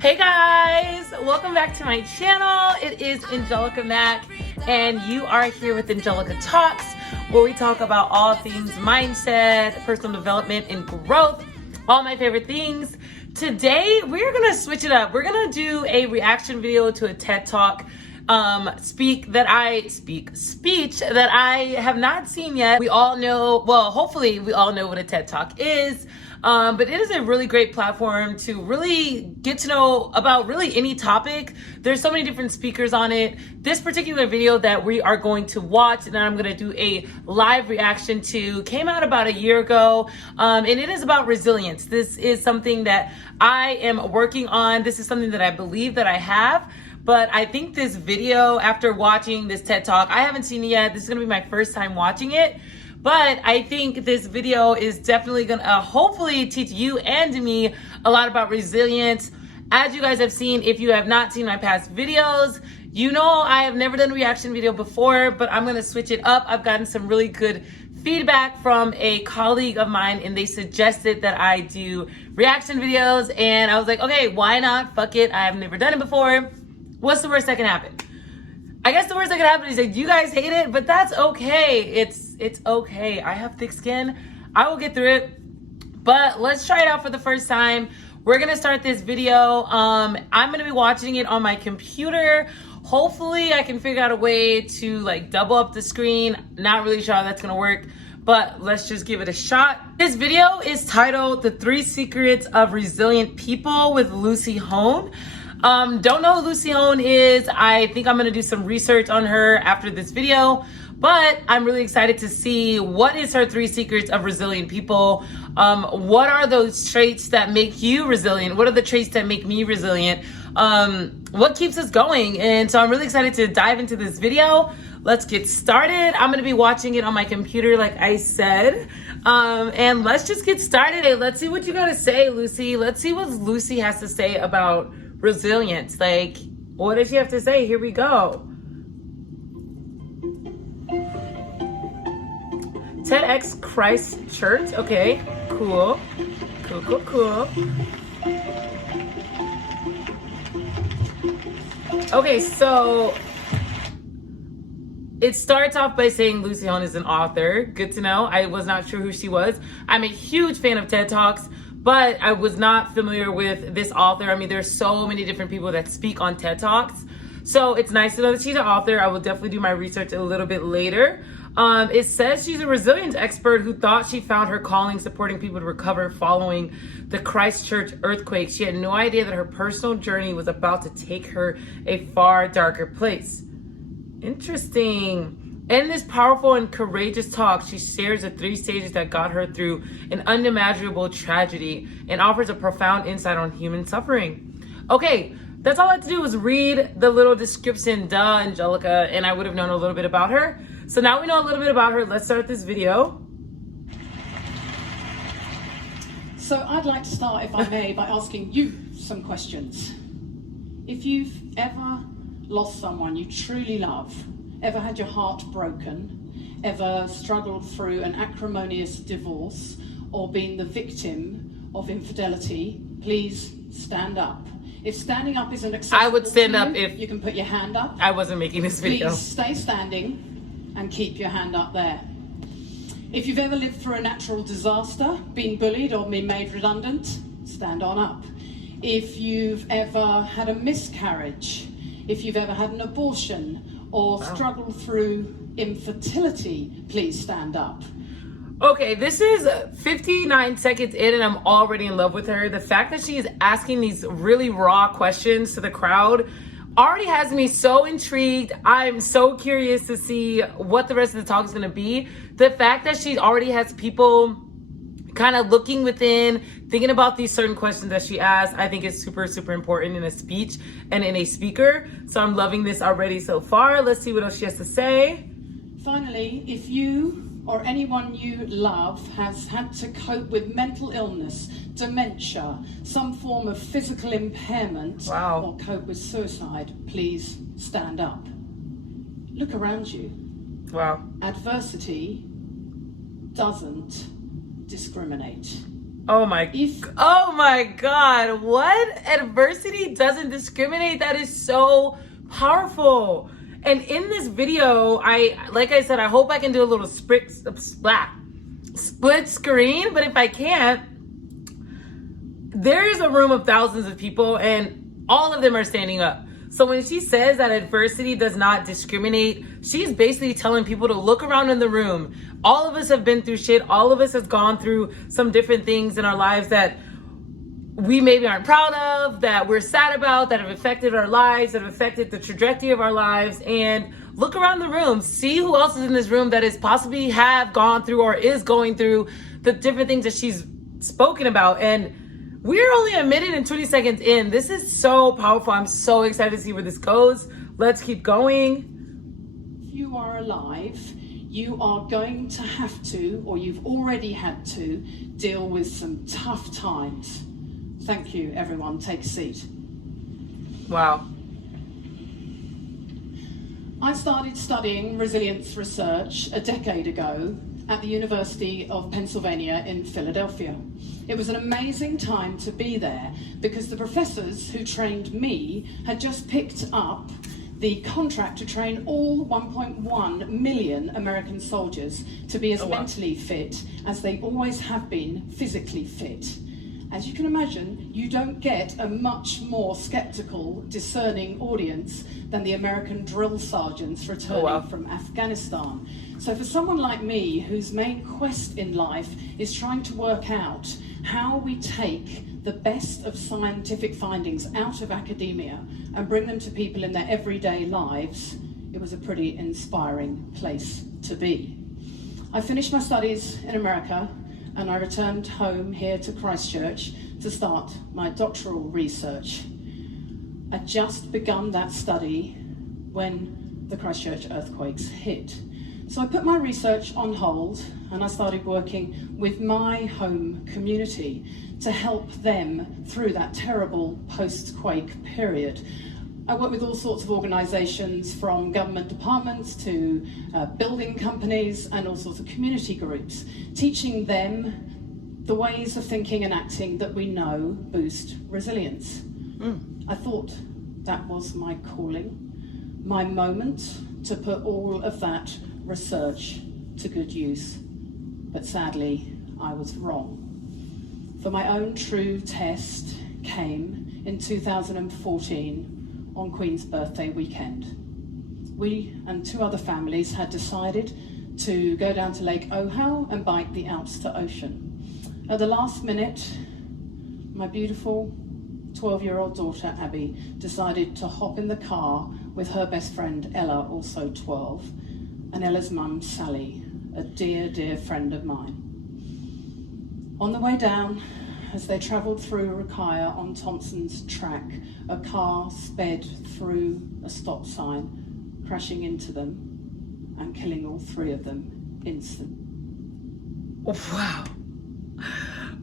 Hey guys, welcome back to my channel. It is Angelica Mack and you are here with Angelica Talks, where we talk about all things mindset, personal development, and growth, all my favorite things. Today we're gonna switch it up. We're gonna do a reaction video to a TED Talk speech that I have not seen yet. We all know, well, hopefully we all know what a TED Talk is. But it is a really great platform to really get to know about really any topic. There's so many different speakers on it. This particular video that we are going to watch and I'm going to do a live reaction to came out about a year ago. And it is about resilience. This is something that I am working on. This is something that I believe that I have. But I think this video, after watching this TED Talk, I haven't seen it yet. This is going to be my first time watching it. But I think this video is definitely gonna hopefully teach you and me a lot about resilience. As you guys have seen, if you have not seen my past videos, you know I have never done a reaction video before, but I'm gonna switch it up. I've gotten some really good feedback from a colleague of mine and they suggested that I do reaction videos and I was like, okay, why not? Fuck it, I have never done it before. What's the worst that can happen? I guess the worst that could happen is that you guys hate it, but that's okay. It's okay. I have thick skin. I will get through it. But let's try it out for the first time. We're gonna start this video. I'm gonna be watching it on my computer. Hopefully I can figure out a way to like double up the screen. Not really sure how that's gonna work, but let's just give it a shot. This video is titled The 3 Secrets of Resilient People with Lucy Hone. Don't know who Lucy Hone is. I think I'm gonna do some research on her after this video, but I'm really excited to see what is her 3 secrets of resilient people. What are those traits that make you resilient? What are the traits that make me resilient? What keeps us going? And so I'm really excited to dive into this video. Let's get started. I'm gonna be watching it on my computer, like I said. And let's just get started. Hey, let's see what you gotta say, Lucy. Let's see what Lucy has to say about resilience. Like, what does she have to say? Here we go. TEDx Christchurch. Okay, cool. Cool. Okay, so it starts off by saying Lucy Hone is an author. Good to know. I was not sure who she was. I'm a huge fan of TED Talks, but I was not familiar with this author. I mean, there's so many different people that speak on TED Talks. So it's nice to know that she's an author. I will definitely do my research a little bit later. It says she's a resilience expert who thought she found her calling supporting people to recover following the Christchurch earthquake. She had no idea that her personal journey was about to take her a far darker place. Interesting. In this powerful and courageous talk, she shares the 3 stages that got her through an unimaginable tragedy and offers a profound insight on human suffering. Okay, that's all I had to do was read the little description, duh, Angelica, and I would have known a little bit about her. So now we know a little bit about her. Let's start this video. So I'd like to start, if I may, by asking you some questions. If you've ever lost someone you truly love, ever had your heart broken, ever struggled through an acrimonious divorce, or been the victim of infidelity, please stand up. If standing up isn't acceptable, I would stand up if you can put your hand up. I wasn't making this video. Please stay standing and keep your hand up there. If you've ever lived through a natural disaster, been bullied or been made redundant, stand on up. If you've ever had a miscarriage, if you've ever had an abortion or struggled through infertility, please stand up. Okay, this is 59 seconds in and I'm already in love with her. The fact that she is asking these really raw questions to the crowd already has me so intrigued. I'm so curious to see what the rest of the talk is going to be. The fact that she already has people kind of looking within, thinking about these certain questions that she asked, I think is super, super important in a speech and in a speaker. So I'm loving this already so far. Let's see what else she has to say. Finally, if you or anyone you love has had to cope with mental illness, dementia, some form of physical impairment, or cope with suicide, please stand up. Look around you. Wow. Adversity doesn't discriminate. If Oh my God. What? Adversity doesn't discriminate. That is so powerful. And in this video, like I said, I hope I can do a little split screen, but if I can't, there is a room of thousands of people and all of them are standing up. So when she says that adversity does not discriminate, she's basically telling people to look around in the room. All of us have been through shit. All of us has gone through some different things in our lives that we maybe aren't proud of, that we're sad about, that have affected our lives, that have affected the trajectory of our lives. And look around the room, see who else is in this room that is possibly have gone through or is going through the different things that she's spoken about. And we're only a minute and 20 seconds in. This is so powerful. I'm so excited to see where this goes. Let's keep going. If you are alive, you are going to have to, or you've already had to, deal with some tough times. Thank you, everyone. Take a seat. Wow. I started studying resilience research a decade ago at the University of Pennsylvania in Philadelphia. It was an amazing time to be there because the professors who trained me had just picked up the contract to train all 1.1 million American soldiers to be as mentally fit as they always have been physically fit. As you can imagine, you don't get a much more skeptical, discerning audience than the American drill sergeants returning from Afghanistan. So for someone like me, whose main quest in life is trying to work out how we take the best of scientific findings out of academia and bring them to people in their everyday lives, it was a pretty inspiring place to be. I finished my studies in America and I returned home here to Christchurch to start my doctoral research. I'd just begun that study when the Christchurch earthquakes hit. So I put my research on hold and I started working with my home community to help them through that terrible post-quake period. I work with all sorts of organisations, from government departments to building companies and all sorts of community groups, teaching them the ways of thinking and acting that we know boost resilience. I thought that was my calling, my moment to put all of that research to good use. But sadly, I was wrong. For my own true test came in 2014 on Queen's birthday weekend. We and two other families had decided to go down to Lake Ohau and bike the Alps to Ocean. At the last minute, my beautiful 12-year-old daughter Abby decided to hop in the car with her best friend Ella, also 12, and Ella's mum Sally, a dear, dear friend of mine. On the way down, as they travelled through Rukaya on Thompson's track, a car sped through a stop sign, crashing into them and killing all three of them instantly. Wow.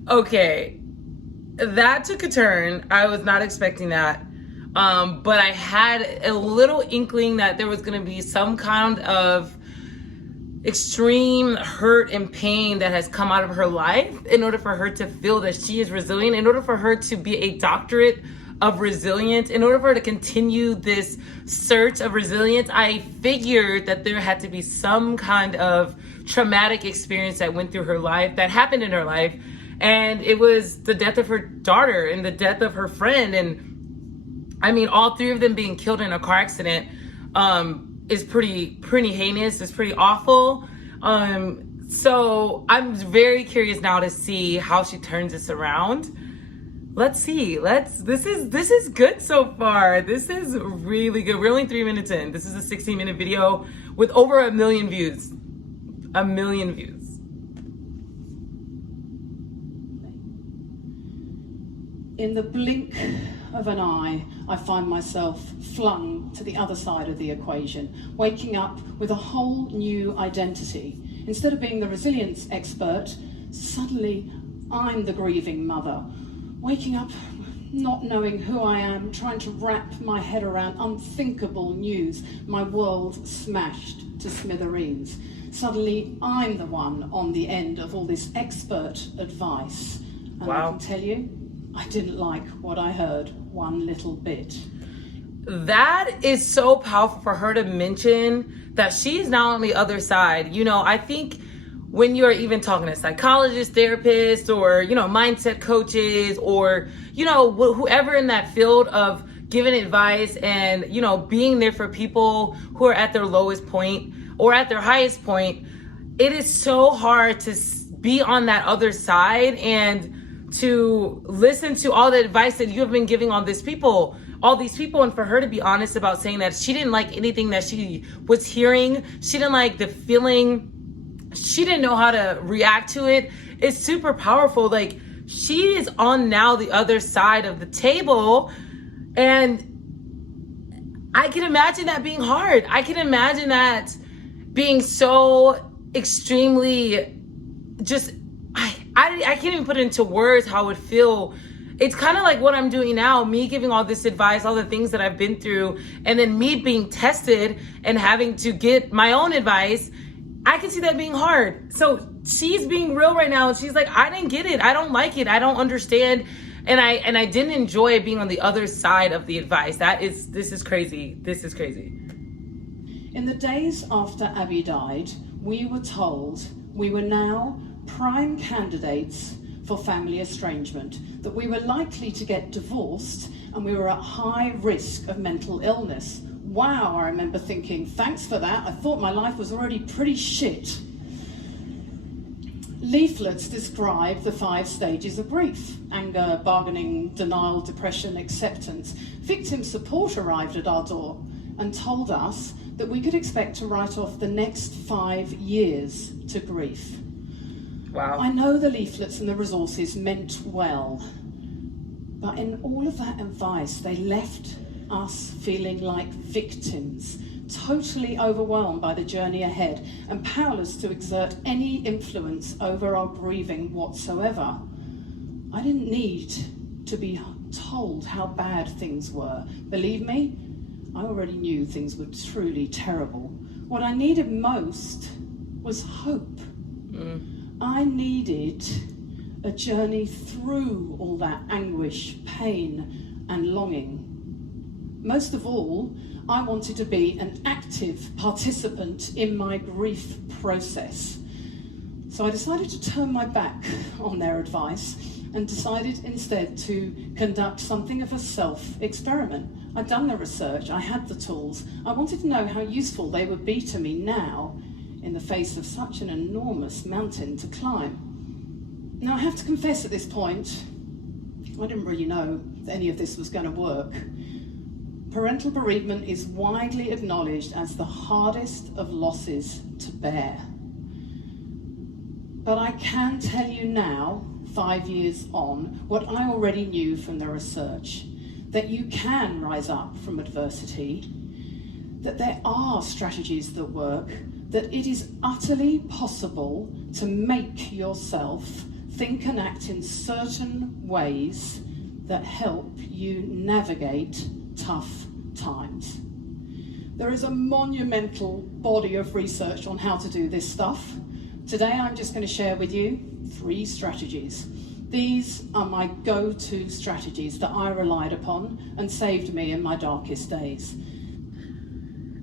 Okay. That took a turn. I was not expecting that. But I had a little inkling that there was going to be some kind of extreme hurt and pain that has come out of her life in order for her to feel that she is resilient, in order for her to be a doctorate of resilience, in order for her to continue this search of resilience. I figured that there had to be some kind of traumatic experience that went through her life, that happened in her life. And it was the death of her daughter and the death of her friend. And I mean, all three of them being killed in a car accident is pretty heinous. It's pretty awful. So I'm very curious now to see how she turns this around. Let's see. This is good so far. This is really good. We're only 3 minutes in. This is a 16-minute video with over 1 million views. 1 million views. In the blink of an eye, I find myself flung to the other side of the equation, waking up with a whole new identity. Instead of being the resilience expert, suddenly I'm the grieving mother, waking up not knowing who I am, trying to wrap my head around unthinkable news, my world smashed to smithereens. Suddenly I'm the one on the end of all this expert advice, And Wow. I can tell you, I didn't like what I heard one little bit. That is so powerful for her to mention that she's now on the other side. You know, I think when you're even talking to psychologists, therapists, or, you know, mindset coaches, or, you know, whoever in that field of giving advice and, you know, being there for people who are at their lowest point or at their highest point, it is so hard to be on that other side and to listen to all the advice that you have been giving all these people, and for her to be honest about saying that she didn't like anything that she was hearing, she didn't like the feeling, she didn't know how to react to it. It's super powerful. Like, she is on now the other side of the table, and I can imagine that being hard. I can imagine that being so extremely just, I can't even put it into words how it would feel. It's kind of like what I'm doing now, me giving all this advice, all the things that I've been through, and then me being tested and having to get my own advice. I can see that being hard. So she's being real right now. She's like, I didn't get it. I don't like it. I don't understand. And I didn't enjoy being on the other side of the advice. This is crazy. This is crazy. In the days after Abby died, we were told we were now prime candidates for family estrangement, that we were likely to get divorced, and we were at high risk of mental illness. Wow, I remember thinking, thanks for that. I thought my life was already pretty shit. Leaflets describe the 5 stages of grief: anger, bargaining, denial, depression, acceptance. Victim support arrived at our door and told us that we could expect to write off the next 5 years to grief. Wow. I know the leaflets and the resources meant well, but in all of that advice, they left us feeling like victims, totally overwhelmed by the journey ahead and powerless to exert any influence over our grieving whatsoever. I didn't need to be told how bad things were. Believe me, I already knew things were truly terrible. What I needed most was hope. I needed a journey through all that anguish, pain, and longing. Most of all, I wanted to be an active participant in my grief process. So I decided to turn my back on their advice and decided instead to conduct something of a self-experiment. I'd done the research, I had the tools. I wanted to know how useful they would be to me now in the face of such an enormous mountain to climb. Now, I have to confess at this point, I didn't really know that any of this was going to work. Parental bereavement is widely acknowledged as the hardest of losses to bear. But I can tell you now, 5 years on, what I already knew from the research, that you can rise up from adversity, that there are strategies that work, that it is utterly possible to make yourself think and act in certain ways that help you navigate tough times. There is a monumental body of research on how to do this stuff. Today I'm just going to share with you 3 strategies. These are my go-to strategies that I relied upon and saved me in my darkest days.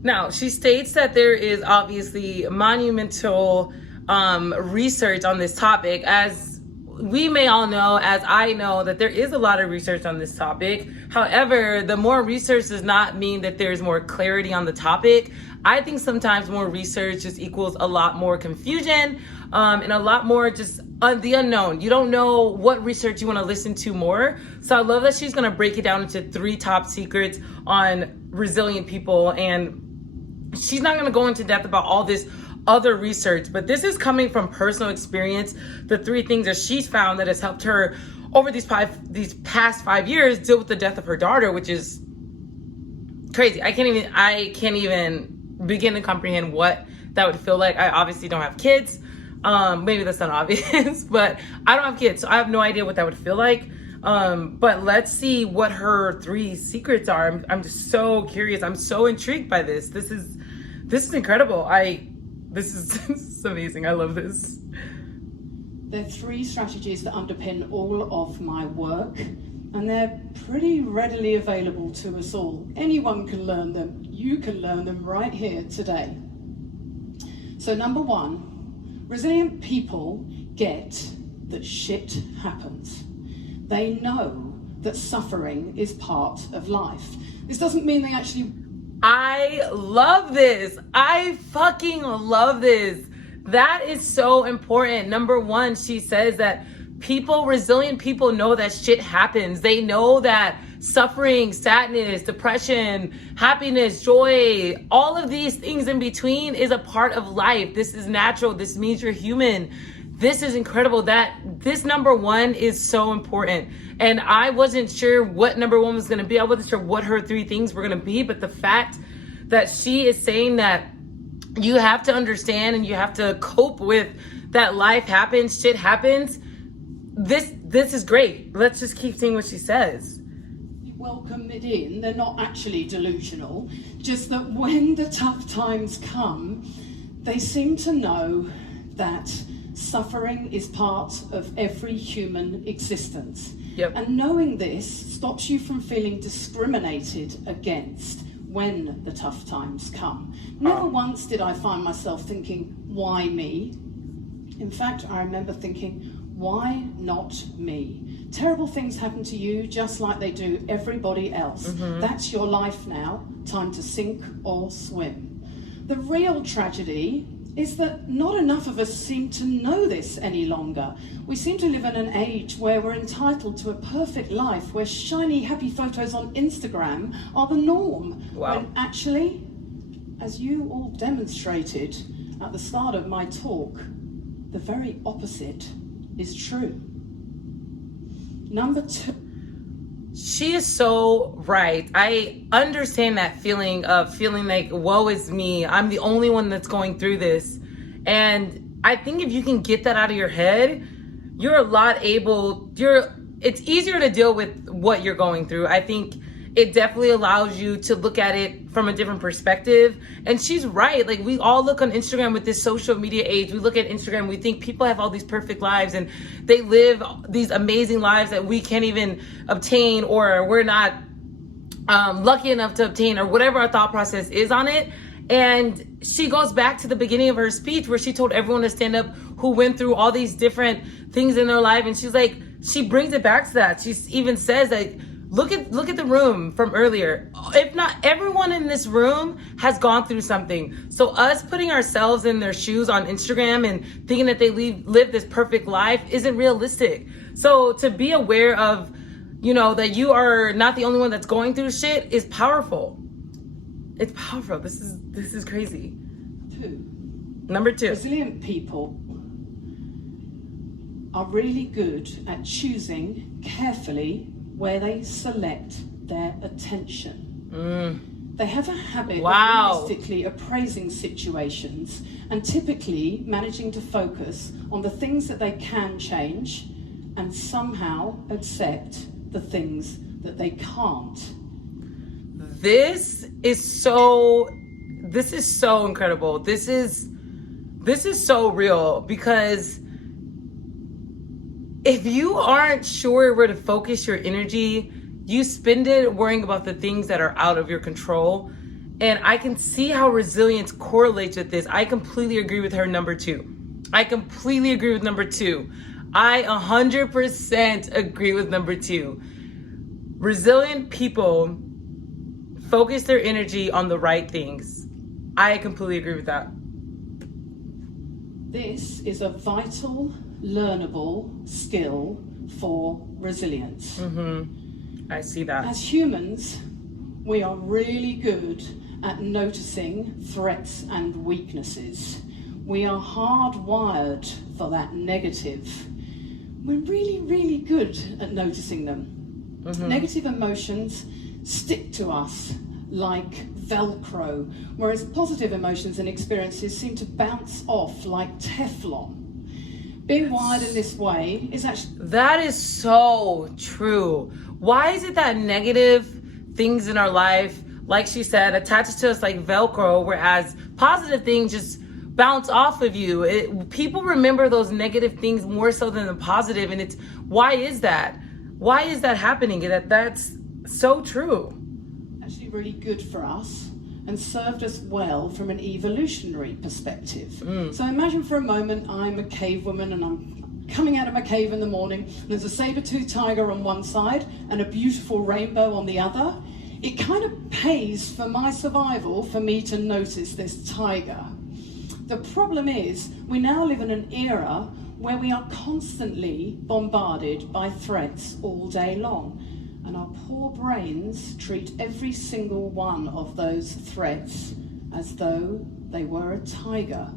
Now, she states that there is obviously monumental research on this topic. As we may all know, as I know, that there is a lot of research on this topic. However, the more research does not mean that there's more clarity on the topic. I think sometimes more research just equals a lot more confusion and a lot more just the unknown. You don't know what research you want to listen to more. So I love that she's going to break it down into 3 top secrets on resilient people. And she's not going to go into depth about all this other research, but this is coming from personal experience. The 3 things that she's found that has helped her over these past 5 years deal with the death of her daughter, which is crazy. I can't even begin to comprehend what that would feel like. I obviously don't have kids. Maybe that's not obvious, but I don't have kids, so I have no idea what that would feel like. But let's see what her 3 secrets are. I'm just so curious. I'm so intrigued by this. This is incredible. This is amazing. I love this. They're 3 strategies that underpin all of my work, and they're pretty readily available to us all. Anyone can learn them. You can learn them right here today. So number 1, resilient people get that shit happens. They know that suffering is part of life. This doesn't mean they actually... I love this. I fucking love this. That is so important. Number 1, she says that resilient people know that shit happens. They know that suffering, sadness, depression, happiness, joy, all of these things in between is a part of life. This is natural. This means you're human. This is incredible. That this number 1 is so important. And I wasn't sure what number 1 was going to be. I wasn't sure what her 3 things were going to be. But the fact that she is saying that you have to understand and you have to cope with that life happens, shit happens. This is great. Let's just keep seeing what she says. Welcome it in. They're not actually delusional. Just that when the tough times come, they seem to know that suffering is part of every human existence. Yep. And knowing this stops you from feeling discriminated against when the tough times come. Never once did I find myself thinking, why me? In fact, I remember thinking, why not me? Terrible things happen to you just like they do everybody else. That's your life now. Time to sink or swim. The real tragedy is that not enough of us seem to know this any longer. We seem to live in an age where we're entitled to a perfect life, where shiny, happy photos on Instagram are the norm. Wow. When actually, as you all demonstrated at the start of my talk, the very opposite is true. Number 2. She is so right. I understand that feeling of feeling like, woe is me. I'm the only one that's going through this. And I think if you can get that out of your head, it's easier to deal with what you're going through. I think it definitely allows you to look at it from a different perspective. And she's right. Like, we all look on Instagram with this social media age. We look at Instagram, we think people have all these perfect lives and they live these amazing lives that we can't even obtain, or we're not lucky enough to obtain, or whatever our thought process is on it. And she goes back to the beginning of her speech where she told everyone to stand up who went through all these different things in their life. And she's like, she brings it back to that. She even says that, look at the room from earlier. If not, everyone in this room has gone through something. So us putting ourselves in their shoes on Instagram and thinking that they live this perfect life isn't realistic. So to be aware of, that you are not the only one that's going through shit is powerful. It's powerful. This is crazy. 2. Number 2. Resilient people are really good at choosing carefully where they select their attention. They have a habit of realistically appraising situations and typically managing to focus on the things that they can change and somehow accept the things that they can't. This is so incredible. This is so real, because if you aren't sure where to focus your energy, you spend it worrying about the things that are out of your control. And I can see how resilience correlates with this. I completely agree with her number 2. I completely agree with number 2. I 100% agree with number 2. Resilient people focus their energy on the right things. I completely agree with that. This is a vital, learnable skill for resilience. I see that. As humans, we are really good at noticing threats and weaknesses. We are hardwired for that negative. We're really, really good at noticing them. Negative emotions stick to us like Velcro, whereas positive emotions and experiences seem to bounce off like Teflon. Being wired in this way is actually... That is so true. Why is it that negative things in our life, like she said, attaches to us like Velcro, whereas positive things just bounce off of you. People remember those negative things more so than the positive, and why is that? Why is that happening? That's so true. Actually really good for us and served us well from an evolutionary perspective. So imagine for a moment I'm a cave woman and I'm coming out of my cave in the morning, and there's a saber-toothed tiger on one side and a beautiful rainbow on the other. It kind of pays for my survival for me to notice this tiger. The problem is, we now live in an era where we are constantly bombarded by threats all day long. And our poor brains treat every single one of those threats as though they were a tiger.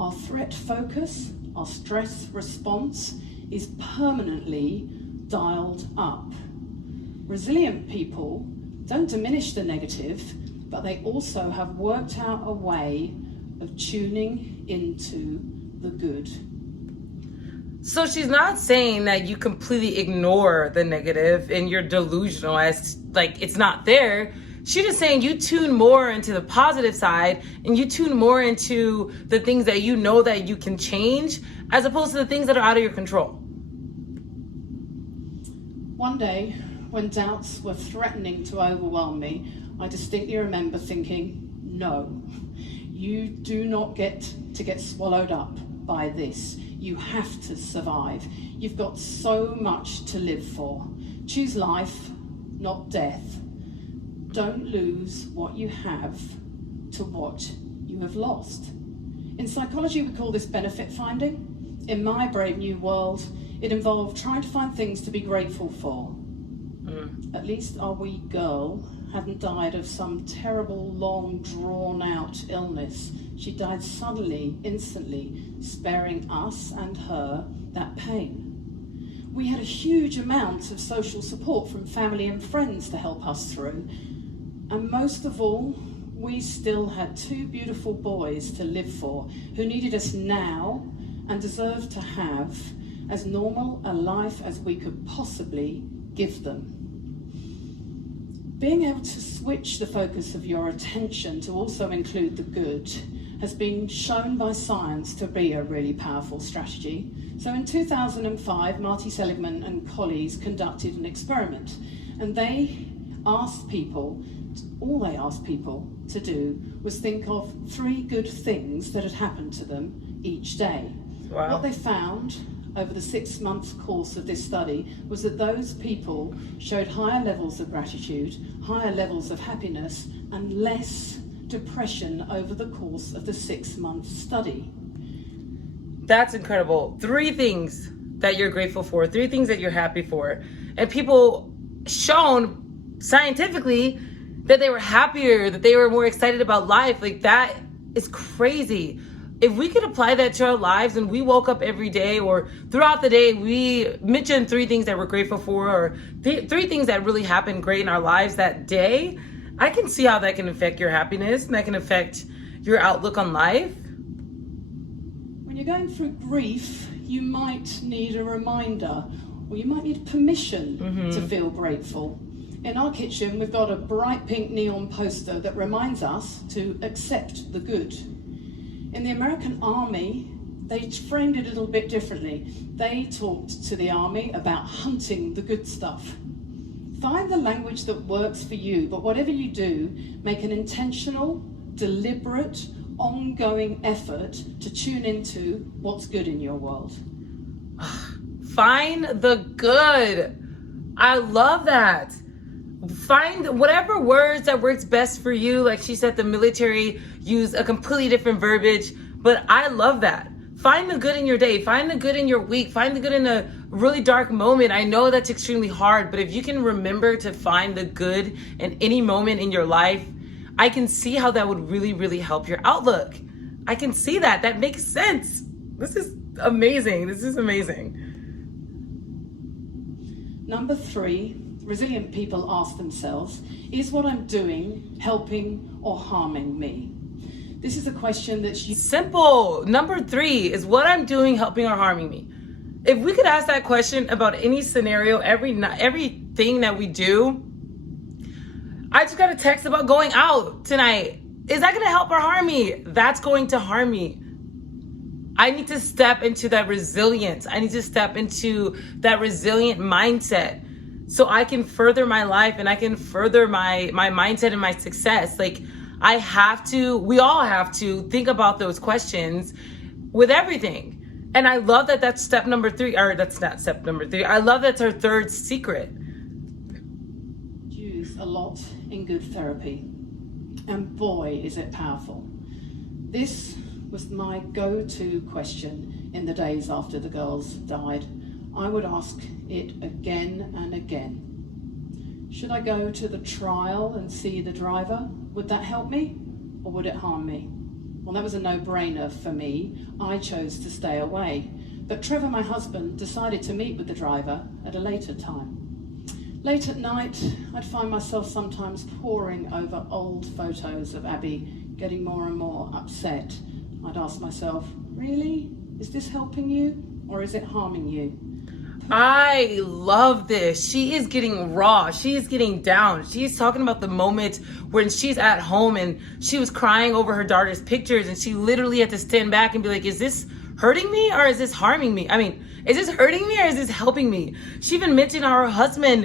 Our threat focus, our stress response is permanently dialed up. Resilient people don't diminish the negative, but they also have worked out a way of tuning into the good. So she's not saying that you completely ignore the negative and you're delusional as like it's not there. She's just saying you tune more into the positive side and you tune more into the things that you know that you can change as opposed to the things that are out of your control. One day, when doubts were threatening to overwhelm me, I distinctly remember thinking, no, you do not get to get swallowed up by this. You have to survive. You've got so much to live for. Choose life, not death. Don't lose what you have to what you have lost. In psychology, we call this benefit finding. In my brave new world, it involved trying to find things to be grateful for. At least our wee girl hadn't died of some terrible, long, drawn-out illness. She died suddenly, instantly, sparing us and her that pain. We had a huge amount of social support from family and friends to help us through. And most of all, we still had two beautiful boys to live for who needed us now and deserved to have as normal a life as we could possibly give them. Being able to switch the focus of your attention to also include the good has been shown by science to be a really powerful strategy. So in 2005, Marty Seligman and colleagues conducted an experiment, and they asked people, all they asked people to do was think of 3 good things that had happened to them each day. Wow. What they found over the 6-month course of this study was that those people showed higher levels of gratitude, higher levels of happiness, and less depression over the course of the 6-month study. That's incredible. 3 things that you're grateful for, 3 things that you're happy for. And people shown scientifically that they were happier, that they were more excited about life. Like, that is crazy. If we could apply that to our lives and we woke up every day or throughout the day, we mentioned 3 things that we're grateful for or 3 things that really happened great in our lives that day, I can see how that can affect your happiness and that can affect your outlook on life. When you're going through grief, you might need a reminder or you might need permission to feel grateful. In our kitchen, we've got a bright pink neon poster that reminds us to accept the good. In the American Army, they framed it a little bit differently. They talked to the Army about hunting the good stuff. Find the language that works for you, but whatever you do, make an intentional, deliberate, ongoing effort to tune into what's good in your world. Find the good. I love that. Find whatever words that works best for you. Like she said, the military use a completely different verbiage, but I love that. Find the good in your day. Find the good in your week. Find the good in a really dark moment. I know that's extremely hard, but if you can remember to find the good in any moment in your life, I can see how that would really, really help your outlook. I can see that. That makes sense. This is amazing. This is amazing. Number 3, resilient people ask themselves, is what I'm doing helping or harming me? This is a question that's simple. Number 3 is what I'm doing helping or harming me. If we could ask that question about any scenario, everything that we do. I just got a text about going out tonight. Is that going to help or harm me? That's going to harm me. I need to step into that resilience. I need to step into that resilient mindset so I can further my life and I can further my mindset and my success. Like, we all have to think about those questions with everything. And I love that that's step number 3, or that's not step number 3. I love that's our third secret. Use a lot in good therapy. And boy, is it powerful. This was my go-to question in the days after the girls died. I would ask it again and again. Should I go to the trial and see the driver? Would that help me, or would it harm me? Well, that was a no-brainer for me. I chose to stay away. But Trevor, my husband, decided to meet with the driver at a later time. Late at night, I'd find myself sometimes poring over old photos of Abby, getting more and more upset. I'd ask myself, really? Is this helping you, or is it harming you? I love this. She is getting raw. She is getting down. She's talking about the moment when she's at home and she was crying over her daughter's pictures, and she literally had to stand back and be like, is this hurting me or is this harming me? I mean, is this hurting me or is this helping me? She even mentioned how her husband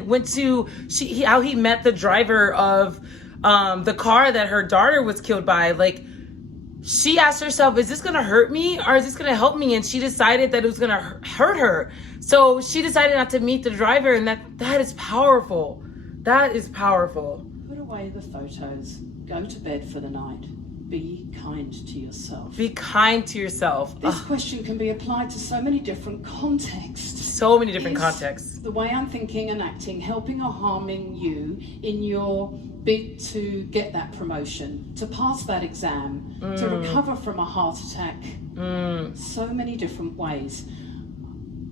how he met the driver of the car that her daughter was killed by. Like, she asked herself, is this going to hurt me or is this going to help me? And she decided that it was going to hurt her. So she decided not to meet the driver, and that is powerful. That is powerful. Put away the photos. Go to bed for the night. Be kind to yourself. Be kind to yourself. This question can be applied to so many different contexts. So many different contexts. The way I'm thinking and acting helping or harming you in your bid to get that promotion, to pass that exam, to recover from a heart attack? So many different ways.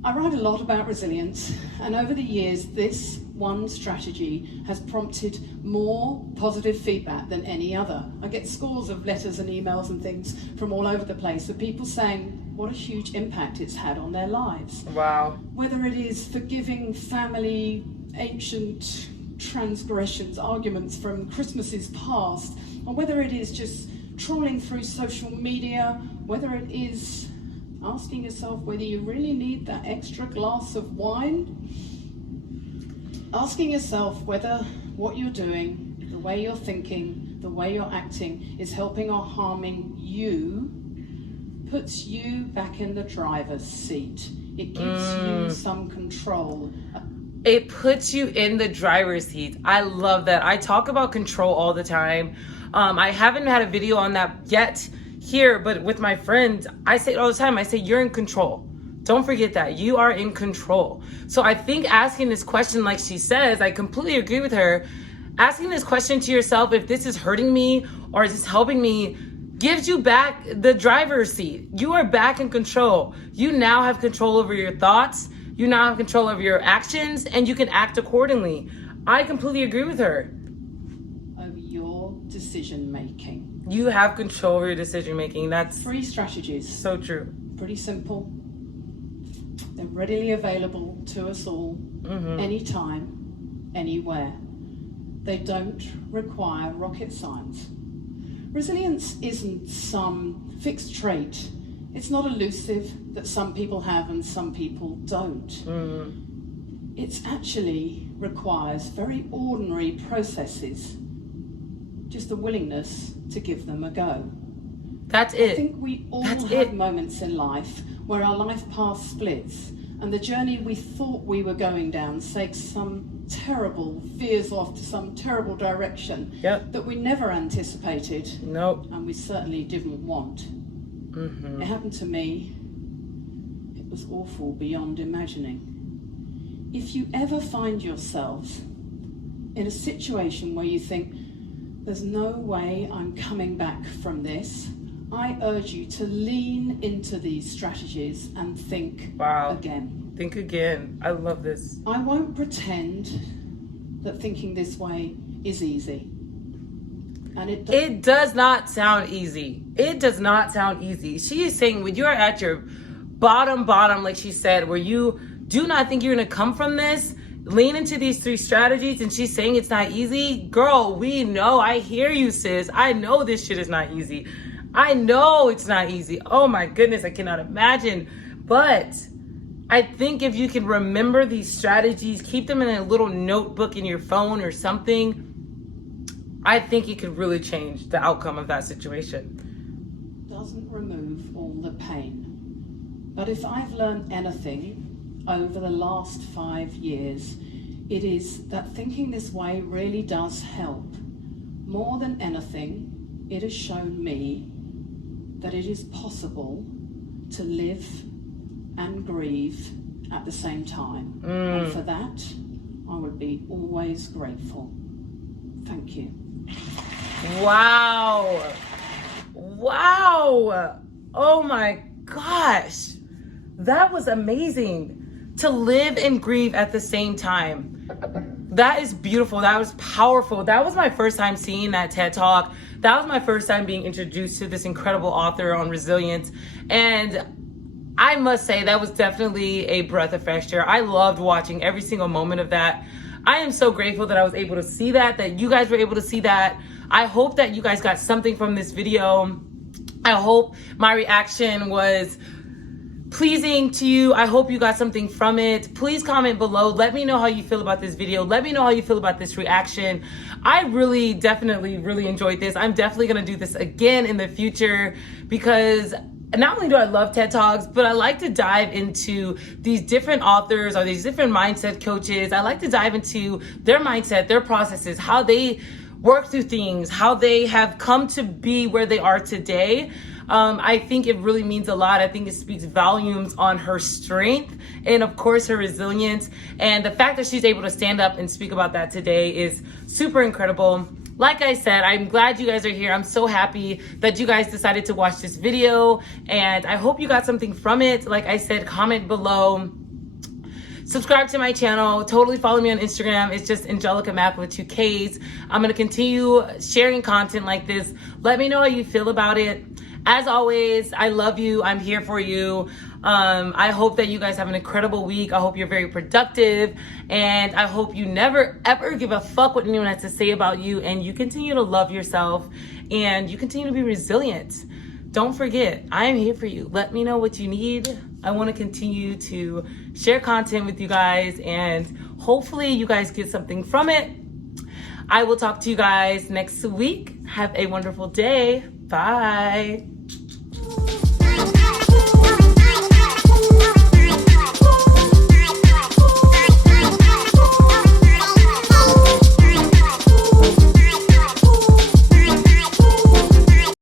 I write a lot about resilience, and over the years, this one strategy has prompted more positive feedback than any other. I get scores of letters and emails and things from all over the place of people saying what a huge impact it's had on their lives. Wow. Whether it is forgiving family, ancient transgressions, arguments from Christmases past, or whether it is just trawling through social media, whether it is asking yourself whether you really need that extra glass of wine, asking yourself whether what you're doing, the way you're thinking, the way you're acting is helping or harming you, puts you back in the driver's seat. It gives you some control. It puts you in the driver's seat. I love that. I talk about control all the time. I haven't had a video on that yet here, but with my friends, I say it all the time. I say, you're in control. Don't forget that. You are in control. So I think asking this question, like she says, I completely agree with her. Asking this question to yourself, if this is hurting me or is this helping me, gives you back the driver's seat. You are back in control. You now have control over your thoughts. You now have control over your actions, and you can act accordingly. I completely agree with her. Over your decision making. You have control over your decision making. That's 3 strategies. so true. Pretty simple. They're readily available to us all, anytime, anywhere. They don't require rocket science. Resilience isn't some fixed trait. It's not elusive that some people have and some people don't. It actually requires very ordinary processes, just the willingness to give them a go. That's it. I think we all have moments in life where our life path splits and the journey we thought we were going down takes veers off to some terrible direction that we never anticipated. Nope. And we certainly didn't want. It happened to me. It was awful beyond imagining. If you ever find yourself in a situation where you think, there's no way I'm coming back from this, I urge you to lean into these strategies and think again. Think again. I love this. I won't pretend that thinking this way is easy. And it does not sound easy. It does not sound easy. She is saying when you're at your bottom, like she said, where you do not think you're going to come from this, lean into these 3 strategies, and she's saying it's not easy. Girl, we know. I hear you, sis. I know this shit is not easy. I know it's not easy. Oh my goodness, I cannot imagine. But I think if you can remember these strategies, keep them in a little notebook in your phone or something, I think it could really change the outcome of that situation. Doesn't remove all the pain. But if I've learned anything over the last 5 years, it is that thinking this way really does help. More than anything, it has shown me that it is possible to live and grieve at the same time. And for that, I would be always grateful. Thank you. Wow. Wow. Oh my gosh. That was amazing. To live and grieve at the same time. That is beautiful. That was powerful. That was my first time seeing that TED Talk. That was my first time being introduced to this incredible author on resilience. And I must say that was definitely a breath of fresh air. I loved watching every single moment of that. I am so grateful that I was able to see that you guys were able to see that. I hope that you guys got something from this video. I hope my reaction was pleasing to you. I hope you got something from it. Please comment below. Let me know how you feel about this video. Let me know how you feel about this reaction. I definitely really enjoyed this. I'm definitely going to do this again in the future because not only do I love TED Talks, but I like to dive into these different authors or these different mindset coaches. I like to dive into their mindset, their processes, how they work through things, how they have come to be where they are today. I think it really means a lot. I think it speaks volumes on her strength and of course her resilience. And the fact that she's able to stand up and speak about that today is super incredible. Like I said, I'm glad you guys are here. I'm so happy that you guys decided to watch this video and I hope you got something from it. Like I said, comment below. Subscribe to my channel. Totally follow me on Instagram. It's just Angelica Mack with 2 Ks. I'm going to continue sharing content like this. Let me know how you feel about it. As always, I love you. I'm here for you. I hope that you guys have an incredible week. I hope you're very productive. And I hope you never, ever give a fuck what anyone has to say about you. And you continue to love yourself. And you continue to be resilient. Don't forget, I am here for you. Let me know what you need. I want to continue to share content with you guys. And hopefully you guys get something from it. I will talk to you guys next week. Have a wonderful day. Bye.